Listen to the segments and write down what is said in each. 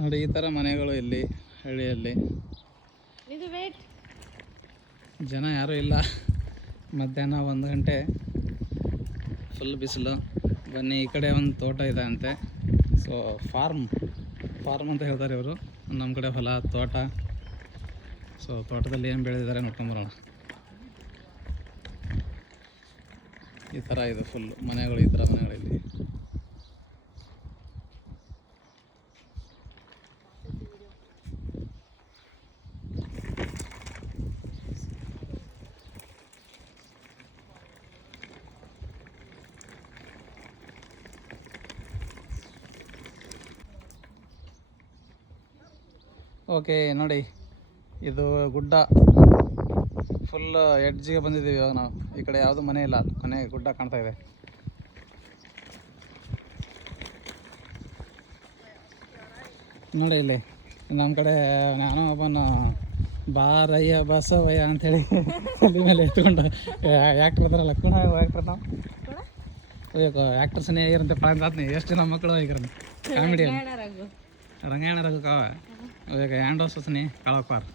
ನೋಡಿ ಈ ಥರ ಮನೆಗಳು ಇಲ್ಲಿ ಹಳ್ಳಿಯಲ್ಲಿ. ಜನ ಯಾರೂ ಇಲ್ಲ. ಮಧ್ಯಾಹ್ನ 1 ಗಂಟೆ, ಫುಲ್ ಬಿಸಿಲು. ಬನ್ನಿ, ಈ ಕಡೆ ಒಂದು ತೋಟ ಇದೆ ಅಂತೆ. ಸೊ ಫಾರ್ಮ್ ಅಂತ ಹೇಳ್ತಾರೆ ಇವರು. ನಮ್ಮ ಕಡೆ ಹೊಲ, ತೋಟ. ಸೊ ತೋಟದಲ್ಲಿ ಏನು ಬೆಳೆದಿದ್ದಾರೆ ನೋಡ್ಕೊಂಬರೋಣ. ಈ ಥರ ಇದೆ ಫುಲ್ ಮನೆಗಳು, ಈ ಥರ ಮನೆಗಳಲ್ಲಿ. ಓಕೆ ನೋಡಿ, ಇದು ಗುಡ್ಡ ಫುಲ್ ಎಡ್ಜಿಗೆ ಬಂದಿದ್ದೀವಿ ಇವಾಗ ನಾವು. ಈ ಕಡೆ ಯಾವುದು ಮನೆ ಇಲ್ಲ, ಕೊನೆ ಗುಡ್ಡ ಕಾಣ್ತಾ ಇದೆ. ನೋಡಿ ಇಲ್ಲಿ ನಮ್ಮ ಕಡೆ ನಾನು ಒಬ್ಬನ ಬಾರಯ್ಯ ಬಸವಯ್ಯ ಅಂಥೇಳಿ ಅಲ್ಲಿ ಮೇಲೆ ಎತ್ಕೊಂಡು ಆ್ಯಕ್ಟ್ರ್ ಹತ್ರ ಲಕ್ಷ್ಮಣ ಆ್ಯಕ್ಟ್ರ್ ನಾವು ಆ್ಯಕ್ಟರ್ ಸನಿ ಆಗಿರಂತೆ ಪಾಂತಾತ್ನಿ. ಎಷ್ಟು ಜನ ಮಕ್ಕಳು ಆಗಿರ ಕಾಮಿಡಿಯನ್ ರಂಗಾಯಣ ರಘು ಕಾವ ಈಗ ಆ್ಯಂಡೋಸ್ ಸನಿ ಕಾಳಪ್ಪಾರ್.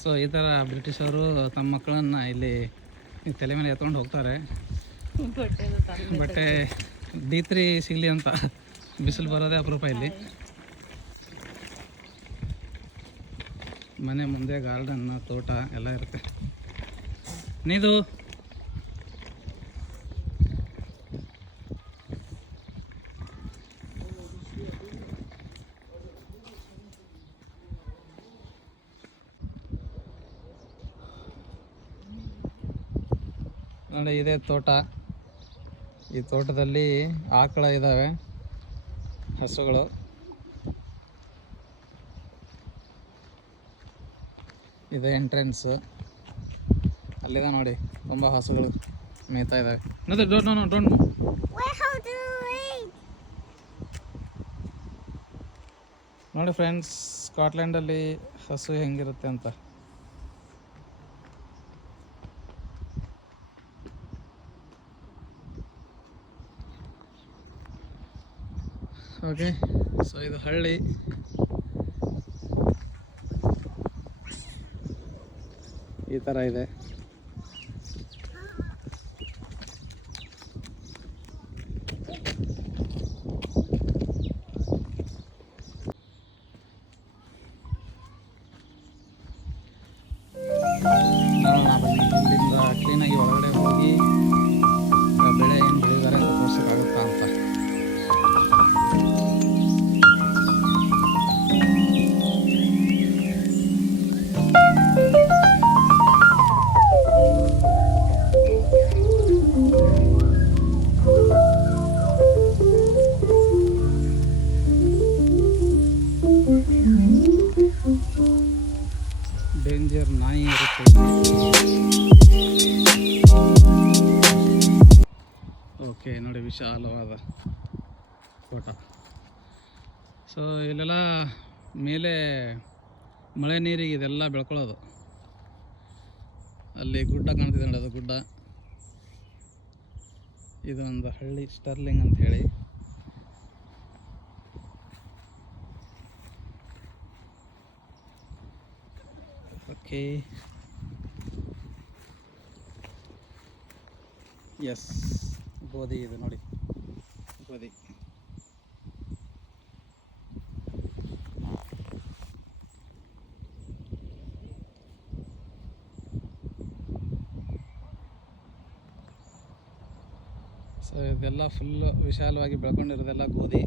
ಸೊ ಈ ಥರ ಬ್ರಿಟಿಷರು ತಮ್ಮ ಮಕ್ಕಳನ್ನು ಇಲ್ಲಿ ತಲೆ ಮೇಲೆ ಎತ್ಕೊಂಡು ಹೋಗ್ತಾರೆ. ಬಟ್ಟೆ D3 ಸಿಗಲಿ ಅಂತ, ಬಿಸಿಲು ಬರೋದೇ ಅಪರೂಪ ಇಲ್ಲಿ. ಮನೆ ಮುಂದೆ ಗಾರ್ಡನ್, ತೋಟ ಎಲ್ಲ ಇರುತ್ತೆ. ನೀದು ನೋಡಿ, ಇದೇ ತೋಟ. ಈ ತೋಟದಲ್ಲಿ ಆಕಳ ಇದ್ದಾವೆ, ಹಸುಗಳು. ಇದೆ ಎಂಟ್ರೆನ್ಸ್. ಅಲ್ಲಿದೆ ನೋಡಿ, ತುಂಬ ಹಸುಗಳು ಮೇಯ್ತಾ ಇದ್ದಾವೆ. ಡೋಂಟ್ ನೋಡಿ ಫ್ರೆಂಡ್ಸ್, ಸ್ಕಾಟ್ಲ್ಯಾಂಡಲ್ಲಿ ಹಸು ಹೆಂಗಿರುತ್ತೆ ಅಂತ. ಓಕೆ, ಸೊ ಇದು ಹಳ್ಳಿ. ಈ ಥರ ಇದೆ. ಬನ್ನಿ, ಇಲ್ಲಿಂದ ಕ್ಲೀನಾಗಿ ಒಳಗಡೆ ಹೋಗಿ ಬೆಳೆ ಏನು ಬೆಳೆದಿದ್ದಾರೆ ಅಂತ ತೋರ್ಸೋಕ್ಕಾಗುತ್ತಾ ಅಂತ. ಡೇಂಜರ್ ನಾಯಿ ಇರುತ್ತೆ. ಓಕೆ ನೋಡಿ, ವಿಶಾಲವಾದ ತೋಟ. ಸೊ ಇಲ್ಲೆಲ್ಲ ಮೇಲೆ ಮಳೆ ನೀರಿಗೆ ಇದೆಲ್ಲ ಬೆಳ್ಕೊಳ್ಳೋದು. ಅಲ್ಲಿ ಗುಡ್ಡ ಕಾಣ್ತಿದೆ ನೋಡಿ, ಅದು ಗುಡ್ಡ. ಇದೊಂದು ಹಳ್ಳಿ, ಸ್ಟರ್ಲಿಂಗ್ ಅಂತ ಹೇಳಿ. ಓಕೆ, ಎಸ್, ಗೋಧಿ ಇದು ನೋಡಿ, ಗೋಧಿ. ಸೊ ಇದೆಲ್ಲ ಫುಲ್ ವಿಶಾಲವಾಗಿ ಬೆಳ್ಕೊಂಡಿರೋದೆಲ್ಲ ಗೋಧಿ.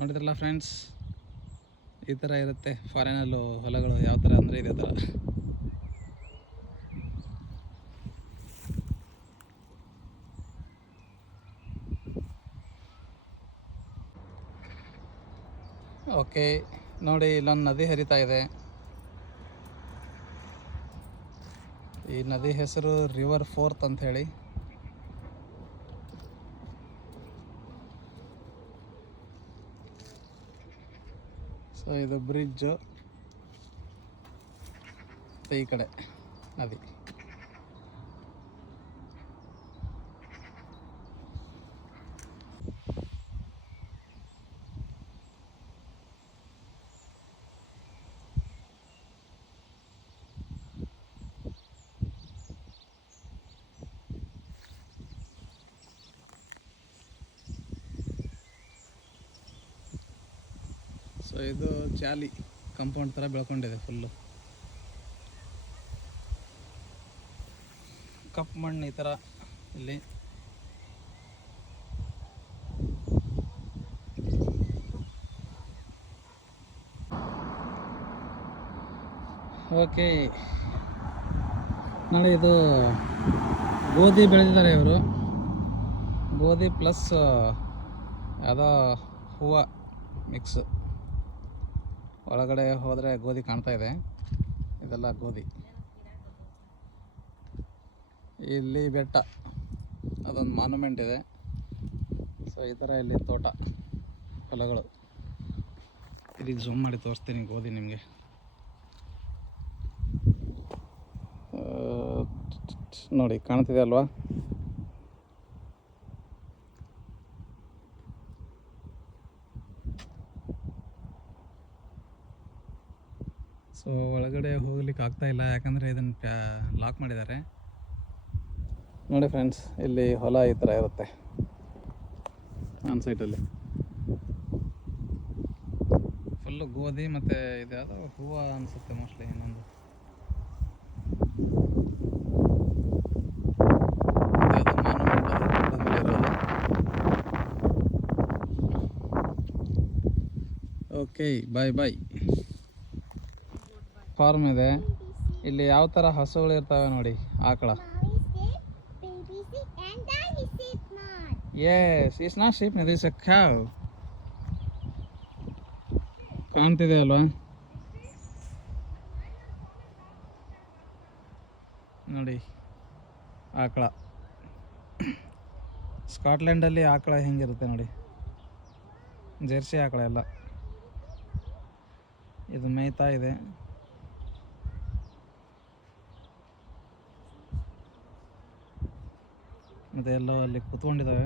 ನೋಡಿದ್ರಲ್ಲ ಫ್ರೆಂಡ್ಸ್, ಈ ಥರ ಇರುತ್ತೆ ಫಾರಿನಲ್ಲೂ ಹೊಲಗಳು. ಯಾವ ಥರ ಅಂದರೆ ಇದೇ ಥರ. ಓಕೆ ನೋಡಿ, ಇಲ್ಲೊಂದು ನದಿ ಹರಿತಾ ಇದೆ. ಈ ನದಿ ಹೆಸರು ರಿವರ್ ಫೋರ್ತ್ ಅಂತ ಹೇಳಿ. ಸೊ ಇದು ಬ್ರಿಡ್ಜು, ಈ ಕಡೆ ನದಿ. ಸೊ ಇದು ಚಾಲಿ ಕಾಂಪೌಂಡ್ ಥರ ಬೆಳ್ಕೊಂಡಿದೆ ಫುಲ್ಲು. ಕಪ್ಪು ಮಣ್ಣು ಈ ಥರ ಇಲ್ಲಿ. ಓಕೆ, ನೋಡಿ ಇದು ಗೋಧಿ ಬೆಳೆದಿದ್ದಾರೆ ಇವರು. ಗೋಧಿ ಪ್ಲಸ್ ಯಾವುದೋ ಹೂವು ಮಿಕ್ಸ್. ಒಳಗಡೆ ಹೋದರೆ ಗೋಧಿ ಕಾಣ್ತಾ ಇದೆ, ಇದೆಲ್ಲ ಗೋಧಿ. ಇಲ್ಲಿ ಬೆಟ್ಟ, ಅದೊಂದು ಮಾನ್ಯುಮೆಂಟ್ ಇದೆ. ಸೊ ಈ ಥರ ಇಲ್ಲಿ ತೋಟ ಹೊಲಗಳು. ಇಲ್ಲಿ ಝೂಮ್ ಮಾಡಿ ತೋರಿಸ್ತೀನಿ ಗೋಧಿ ನಿಮಗೆ. ನೋಡಿ ಕಾಣ್ತಿದೆ ಅಲ್ವಾ? ಸೊ ಒಳಗಡೆ ಹೋಗ್ಲಿಕ್ಕೆ ಆಗ್ತಾ ಇಲ್ಲ, ಯಾಕಂದರೆ ಇದನ್ನು ಲಾಕ್ ಮಾಡಿದ್ದಾರೆ. ನೋಡಿ ಫ್ರೆಂಡ್ಸ್, ಇಲ್ಲಿ ಹೊಲ ಈ ಥರ ಇರುತ್ತೆ ಆನ್ ಸೈಟಲ್ಲಿ. ಫುಲ್ಲು ಗೋಧಿ ಮತ್ತು ಇದು ಯಾವುದೋ ಹೂವು ಅನಿಸುತ್ತೆ ಮೋಸ್ಟ್ಲಿ. ಇನ್ನೊಂದು ಓಕೆ, ಬಾಯ್ ಬಾಯ್. ಫಾರ್ಮ್ ಇದೆ ಇಲ್ಲಿ. ಯಾವ ಥರ ಹಸುಗಳು ಇರ್ತವೆ ನೋಡಿ, ಆಕಳ. Yes, it's not sheep, it is a cow. ಕಾಣ್ತಿದೆ ಅಲ್ವಾ? ನೋಡಿ ಆಕಳ. ಸ್ಕಾಟ್ಲೆಂಡಲ್ಲಿ ಆಕಳ ಹೆಂಗಿರುತ್ತೆ ನೋಡಿ, ಜೆರ್ಸಿ ಆಕಳ ಎಲ್ಲ. ಇದು ಮೇಯ್ತಾ ಇದೆ. ಮತ್ತು ಎಲ್ಲ ಅಲ್ಲಿ ಕೂತ್ಕೊಂಡಿದ್ದಾವೆ.